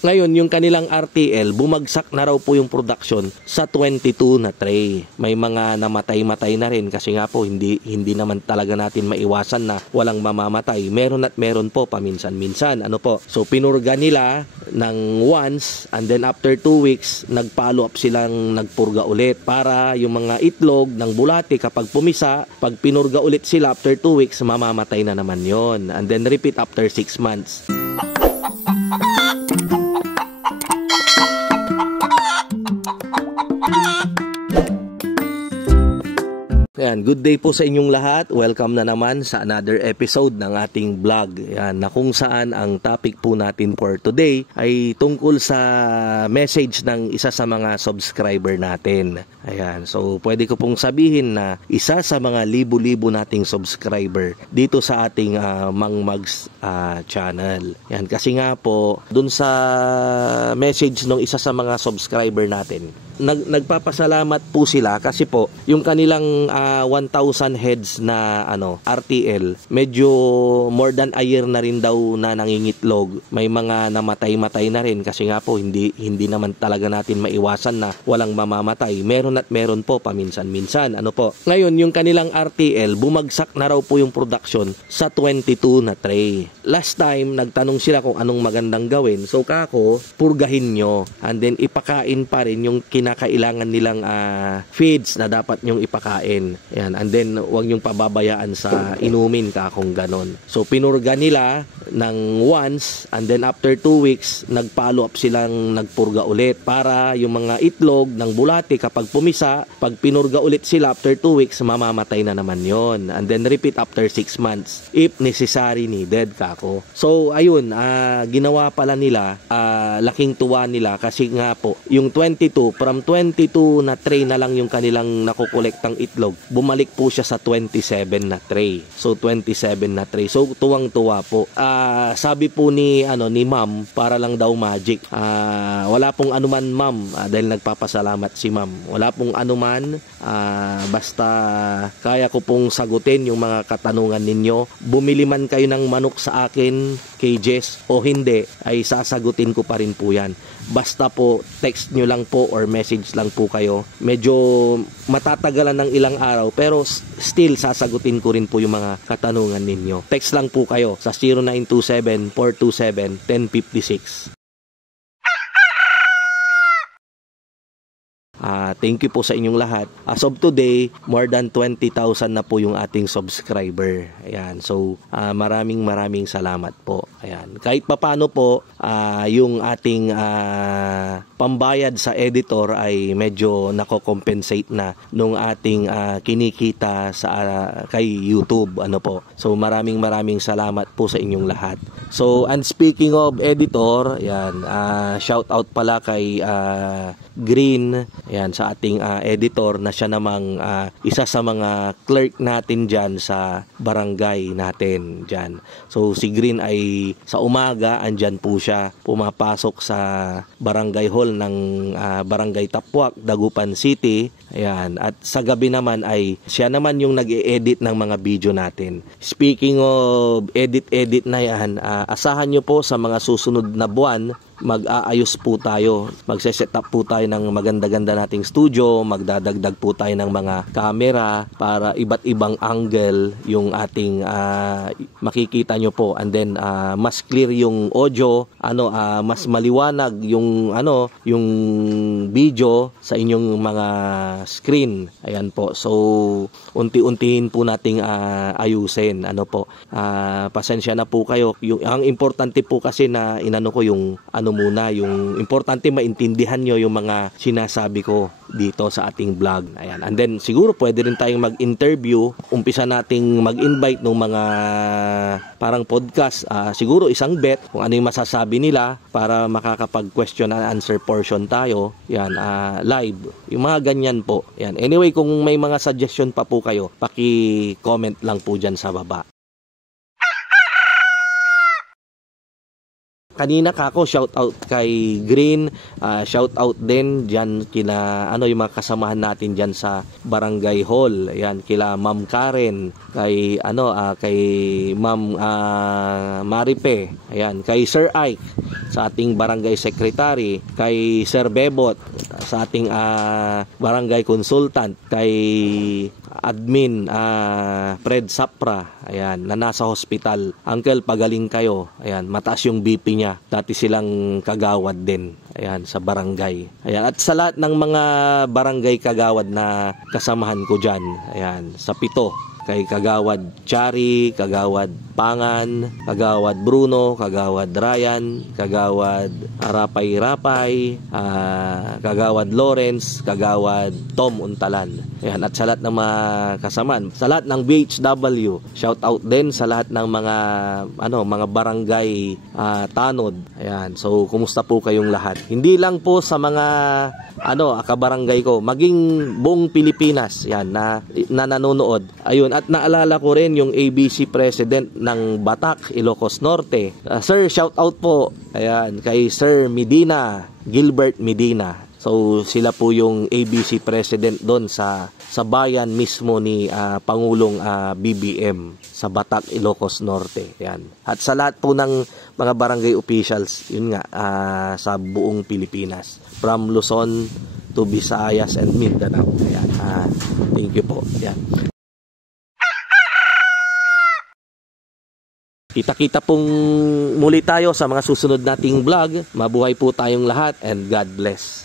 Ngayon, yung kanilang RTL, bumagsak na raw po yung production sa 22 na tray. May mga namatay-matay na rin kasi nga po hindi naman talaga natin maiwasan na walang mamamatay. Meron at meron po paminsan-minsan. Ano po? So pinurga nila ng once and then after 2 weeks, nag-follow up silang nagpurga ulit para yung mga itlog ng bulate kapag pumisa, pag pinurga ulit sila after 2 weeks, mamamatay na naman yon. And then repeat after 6 months. Ayan, good day po sa inyong lahat. Welcome na naman sa another episode ng ating vlog. Ayan, na kung saan ang topic po natin for today ay tungkol sa message ng isa sa mga subscriber natin. Ayan, so pwede ko pong sabihin na isa sa mga libo-libo nating subscriber dito sa ating Mang Mags channel. Ayan, kasi nga po, dun sa message ng isa sa mga subscriber natin, nagpapasalamat po sila kasi po yung kanilang 1,000 heads na RTL, medyo more than a year na rin daw na nangingitlog. May mga namatay-matay na rin kasi nga po hindi naman talaga natin maiwasan na walang mamamatay. Meron at meron po paminsan-minsan. Ano po? Ngayon, yung kanilang RTL, bumagsak na raw po yung production sa 22 na tray. Last time, nagtanong sila kung anong magandang gawin. So kako, purgahin nyo and then ipakain pa rin yung kinakailangan nilang feeds na dapat nyong ipakain. Yan, and then huwag nyong pababayaan sa inumin kung ganon. So pinurga nila ng once and then after 2 weeks, nag-follow up silang nagpurga ulit para yung mga itlog ng bulate kapag pumisa, pag pinurga ulit sila after 2 weeks, mamamatay na naman yon. And then repeat after 6 months if necessary needed kako. So ayun, ginawa pala nila, laking tuwa nila kasi nga po yung 22 from 22 na tray na lang yung kanilang nakukolektang itlog, bumalik po siya sa 27 na tray. So 27 na tray. So tuwang-tuwa po. Sabi po ni ma'am, para lang daw magic. Wala pong anuman ma'am, dahil nagpapasalamat si ma'am. Wala pong anuman, basta kaya ko pong sagutin yung mga katanungan ninyo. Bumili man kayo ng manok sa akin kay Jess o hindi, ay sasagutin ko pa rin po yan. Basta po text nyo lang po or message lang po kayo. Medyo matatagalan ng ilang araw pero still sasagutin ko rin po yung mga katanungan ninyo. Text lang po kayo sa 0927-427-1056. Thank you po sa inyong lahat. As of today, more than 20,000 na po yung ating subscriber. Ayan. So, maraming salamat po. Ayan. Kahit papano po, yung ating pambayad sa editor ay medyo nako-compensate na nung ating kinikita sa kay YouTube. Ano po. So, maraming salamat po sa inyong lahat. So, and speaking of editor, ayan, shout out pala kay Green, ayan, sa ating editor na siya namang isa sa mga clerk natin dyan sa barangay natin dyan. So si Green ay sa umaga andyan po siya, pumapasok sa barangay hall ng barangay Tapwak, Dagupan City. Ayan, at sa gabi naman ay siya naman yung nag-e-edit ng mga video natin. Speaking of edit na yan, asahan nyo po sa mga susunod na buwan, mag-aayos po tayo, magse-set up po tayo ng maganda-ganda nating studio, magdadagdag po tayo ng mga camera para iba't ibang angle yung ating makikita nyo po, and then mas clear yung audio, mas maliwanag yung yung video sa inyong mga screen. Ayan po. So unti-untiin po nating ayusin. Pasensya na po kayo. Ang importante po kasi na inano ko yung muna, yung importante maintindihan nyo yung mga sinasabi ko dito sa ating vlog. Ayan. And then siguro pwede rin tayong mag-interview. Umpisa nating mag-invite ng mga parang podcast. Siguro isang bet kung ano yung masasabi nila para makakapag-question and answer portion tayo. Yan, live. Yung mga ganyan po. Yan. Anyway, kung may mga suggestion pa po kayo, paki-comment lang po dyan sa baba. kanina kako shout out kay Green, shout out din diyan kila yung mga kasamahan natin diyan sa Barangay Hall. Ayan, kila Ma'am Karen, kay kay Ma'am Maripe, ayan, kay Sir Ike sa ating barangay secretary, kay Sir Bebot sa ating barangay consultant, kay admin Fred Sapra, ayan, na nasa hospital. Uncle, pagaling kayo. Ayan, mataas yung BP niya. Dati silang kagawad din, ayan, sa barangay. Ayan, at sa lahat ng mga barangay kagawad na kasamahan ko dyan, ayan, sa 7, kay Kagawad Chari, Kagawad Pangan, Kagawad Bruno, Kagawad Ryan, Kagawad Rapay, Kagawad Lawrence, Kagawad Tom Untalan. Ayan, at sa lahat ng mga kasamaan, sa lahat ng BHW, shout out din sa lahat ng mga mga barangay tanod. Ayan, so kumusta po kayong lahat? Hindi lang po sa mga kabarangay ko, maging buong Pilipinas, yan, na nanonood. Ayun, at naalala ko rin yung ABC President ng Batak, Ilocos Norte. Sir, shout out po, ayan, kay Sir Medina, Gilbert Medina. So sila po yung ABC President doon sa bayan mismo ni Pangulong BBM sa Batak, Ilocos Norte. Ayan. At sa lahat po ng mga barangay officials, yun nga, sa buong Pilipinas, from Luzon to Visayas and Mindanao. Ayan. Thank you po. Ayan. Kita-kita pong muli tayo sa mga susunod nating vlog. Mabuhay po tayong lahat and God bless.